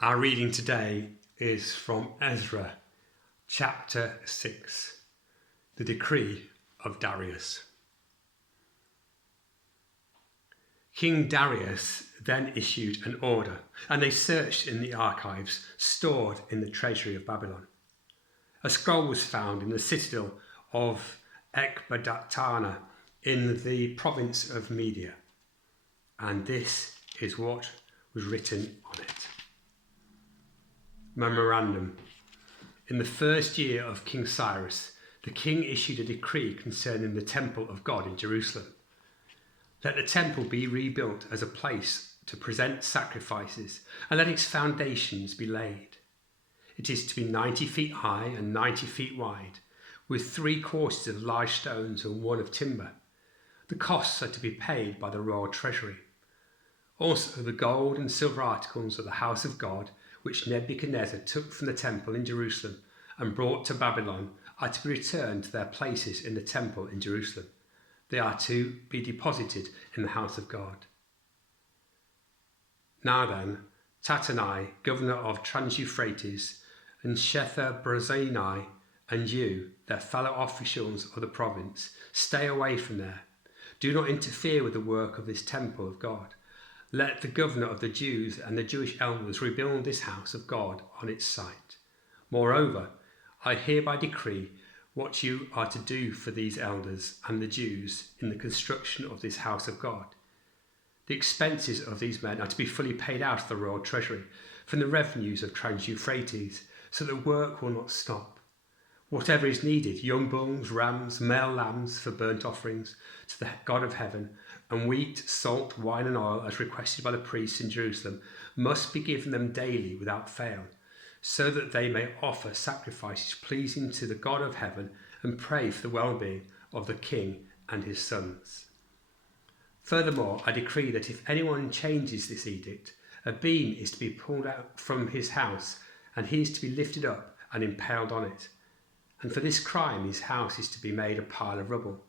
Our reading today is from Ezra, chapter 6, the decree of Darius. King Darius then issued an order, and they searched in the archives stored in the treasury of Babylon. A scroll was found in the citadel of Ecbatana in the province of Media, and this is what was written on it. Memorandum. In the first year of King Cyrus, the king issued a decree concerning the temple of God in Jerusalem. Let the temple be rebuilt as a place to present sacrifices, and let its foundations be laid. It is to be 90 feet high and 90 feet wide, with 3 courses of large stones and 1 of timber. The costs are to be paid by the royal treasury. Also the gold and silver articles of the house of God, which Nebuchadnezzar took from the temple in Jerusalem and brought to Babylon, are to be returned to their places in the temple in Jerusalem. They are to be deposited in the house of God. Now then, Tattenai, governor of Trans-Euphrates, and Shether-Bozenai, and you, their fellow officials of the province, stay away from there. Do not interfere with the work of this temple of God. Let the governor of the Jews and the Jewish elders rebuild this house of God on its site. Moreover, I hereby decree what you are to do for these elders and the Jews in the construction of this house of God. The expenses of these men are to be fully paid out of the royal treasury from the revenues of Trans-Euphrates, so that work will not stop. Whatever is needed, young bulls, rams, male lambs for burnt offerings to the God of heaven, and wheat, salt, wine and oil, as requested by the priests in Jerusalem, must be given them daily without fail, so that they may offer sacrifices pleasing to the God of heaven and pray for the well-being of the king and his sons. Furthermore, I decree that if anyone changes this edict, a beam is to be pulled out from his house, and he is to be lifted up and impaled on it. And for this crime his house is to be made a pile of rubble.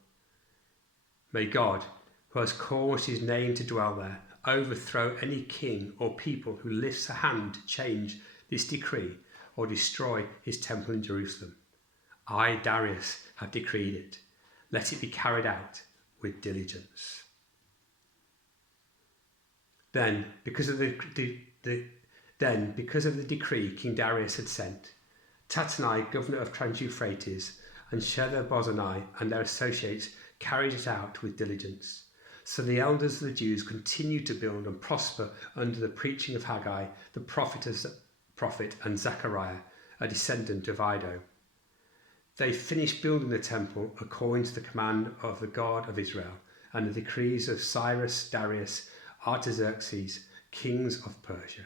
May God, who has caused his name to dwell there, overthrow any king or people who lifts a hand to change this decree or destroy his temple in Jerusalem. I, Darius, have decreed it. Let it be carried out with diligence. Then, because of the decree King Darius had sent, Tattenai, governor of Trans-Euphrates, and Shether-Bozenai and their associates carried it out with diligence. So the elders of the Jews continued to build and prosper under the preaching of Haggai, the prophet, and Zechariah, a descendant of Iddo. They finished building the temple according to the command of the God of Israel and the decrees of Cyrus, Darius, Artaxerxes, kings of Persia.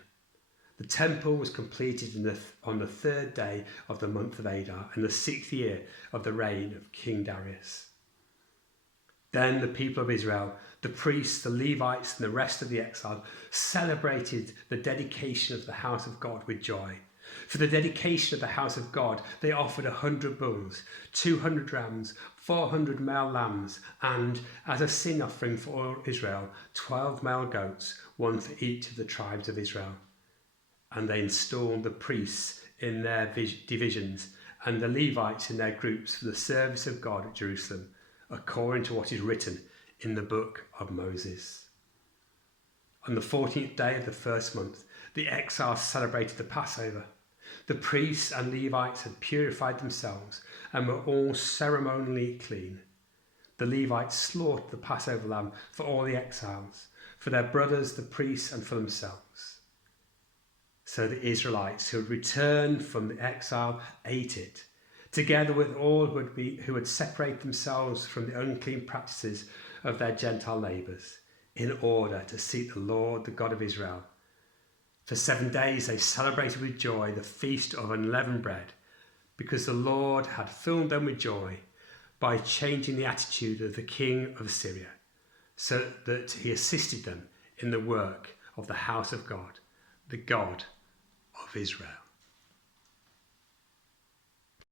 The temple was completed on the 3rd day of the month of Adar in the 6th year of the reign of King Darius. Then the people of Israel, the priests, the Levites, and the rest of the exiles celebrated the dedication of the house of God with joy. For the dedication of the house of God, they offered 100 bulls, 200 rams, 400 male lambs, and, as a sin offering for all Israel, 12 male goats, 1 for each of the tribes of Israel. And they installed the priests in their divisions and the Levites in their groups for the service of God at Jerusalem, according to what is written in the book of Moses. On the 14th day of the 1st month, the exiles celebrated the Passover. The priests and Levites had purified themselves and were all ceremonially clean. The Levites slaughtered the Passover lamb for all the exiles, for their brothers, the priests, and for themselves. So the Israelites who had returned from the exile ate it, together with all who had separated themselves from the unclean practices of their Gentile neighbours, in order to seek the Lord, the God of Israel. For 7 days they celebrated with joy the feast of unleavened bread, because the Lord had filled them with joy by changing the attitude of the king of Syria, so that he assisted them in the work of the house of God, the God of Israel.